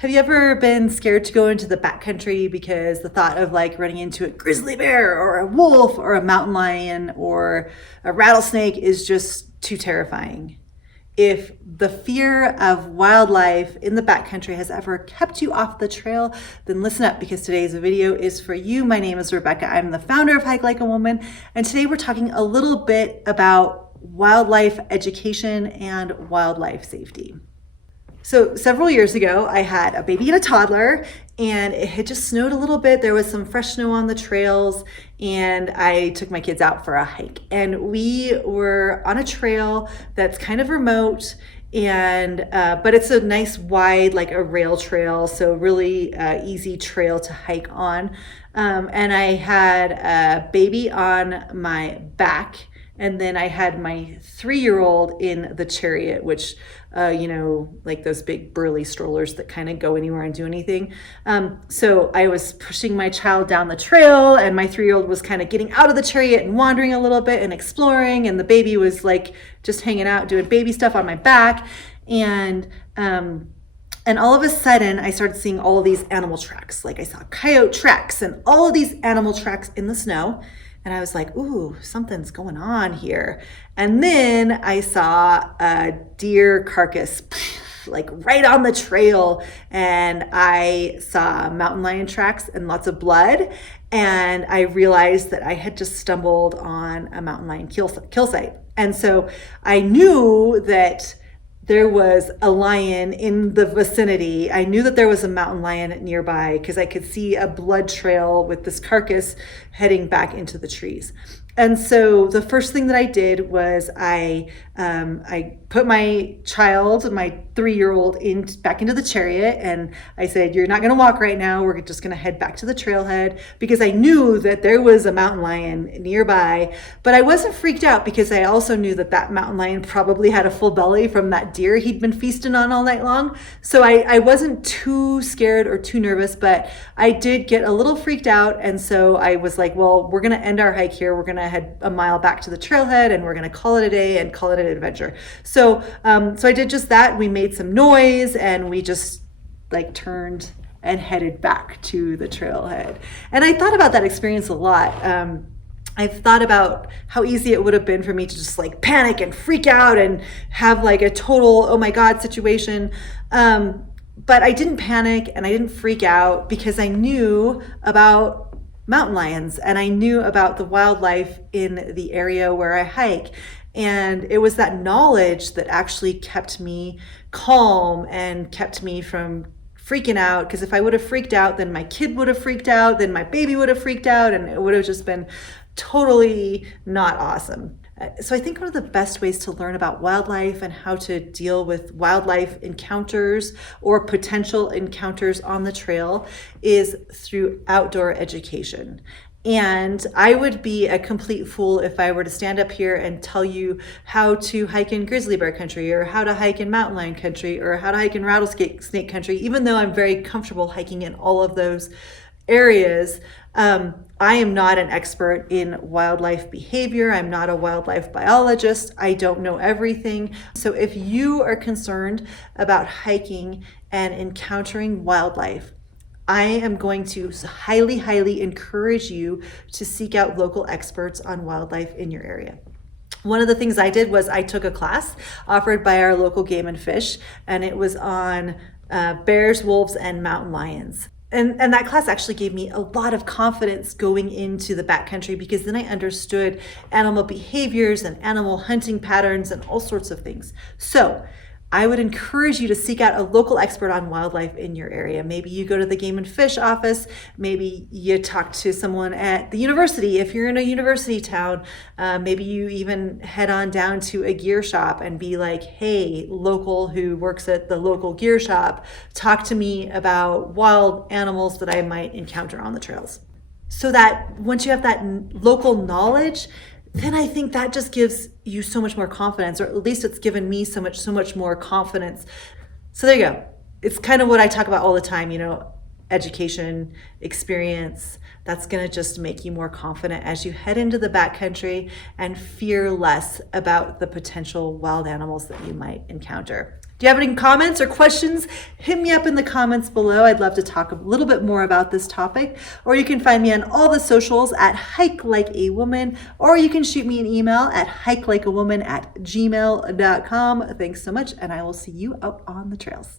Have you ever been scared to go into the backcountry because the thought of like running into a grizzly bear or a wolf or a mountain lion or a rattlesnake is just too terrifying? If the fear of wildlife in the backcountry has ever kept you off the trail, then listen up because today's video is for you. My name is Rebecca. I'm the founder of Hike Like a Woman, and today we're talking a little bit about wildlife education and wildlife safety. So several years ago, I had a baby and a toddler, and it had just snowed a little bit. There was some fresh snow on the trails, and I took my kids out for a hike. And we were on a trail that's kind of remote, and but it's a nice wide, like a rail trail, so really easy trail to hike on. And I had a baby on my back, and then I had my 3-year-old in the chariot, which, like those big burly strollers that kind of go anywhere and do anything. So I was pushing my child down the trail, and my 3-year-old was kind of getting out of the chariot and wandering a little bit and exploring. And the baby was like just hanging out, doing baby stuff on my back. And all of a sudden, I started seeing all of these animal tracks. Like I saw coyote tracks and all of these animal tracks in the snow. And I was like, ooh, something's going on here. And then I saw a deer carcass like right on the trail. And I saw mountain lion tracks and lots of blood. And I realized that I had just stumbled on a mountain lion kill site. And so I knew that there was a lion in the vicinity. I knew that there was a mountain lion nearby because I could see a blood trail with this carcass heading back into the trees. And so the first thing that I did was I put my child, my 3-year-old, back into the chariot, and I said, "You're not going to walk right now. We're just going to head back to the trailhead," because I knew that there was a mountain lion nearby. But I wasn't freaked out because I also knew that that mountain lion probably had a full belly from that deer he'd been feasting on all night long. So I wasn't too scared or too nervous, but I did get a little freaked out. And so I was like, well, we're going to end our hike here. We're going to head a mile back to the trailhead, and we're going to call it a day and call it an adventure. So I did just that. We made some noise, and we just like turned and headed back to the trailhead. And I thought about that experience a lot. I've thought about how easy it would have been for me to just like panic and freak out and have like a total, oh my God, situation. But I didn't panic and I didn't freak out because I knew about mountain lions and I knew about the wildlife in the area where I hike. And it was that knowledge that actually kept me calm and kept me from freaking out. Because if I would have freaked out, then my kid would have freaked out, then my baby would have freaked out, and it would have just been totally not awesome. So I think one of the best ways to learn about wildlife and how to deal with wildlife encounters or potential encounters on the trail is through outdoor education. And I would be a complete fool if I were to stand up here and tell you how to hike in grizzly bear country, or how to hike in mountain lion country, or how to hike in rattlesnake country, even though I'm very comfortable hiking in all of those areas. I am not an expert in wildlife behavior. I'm not a wildlife biologist. I don't know everything. So if you are concerned about hiking and encountering wildlife, I am going to highly, highly encourage you to seek out local experts on wildlife in your area. One of the things I did was I took a class offered by our local Game and Fish, and it was on bears, wolves, and mountain lions. And that class actually gave me a lot of confidence going into the backcountry because then I understood animal behaviors and animal hunting patterns and all sorts of things. So I would encourage you to seek out a local expert on wildlife in your area. Maybe you go to the Game and Fish office. Maybe you talk to someone at the university if you're in a university town. Maybe you even head on down to a gear shop and be like, "Hey, local who works at the local gear shop, talk to me about wild animals that I might encounter on the trails." So that once you have that local knowledge, then I think that just gives you so much more confidence, or at least it's given me so much more confidence. So there you go. It's kind of what I talk about all the time, education, experience. That's going to just make you more confident as you head into the backcountry and fear less about the potential wild animals that you might encounter. Do you have any comments or questions? Hit me up in the comments below. I'd love to talk a little bit more about this topic. Or you can find me on all the socials at Hike Like a Woman, or you can shoot me an email at hikelikeawoman@gmail.com. Thanks so much, and I will see you out on the trails.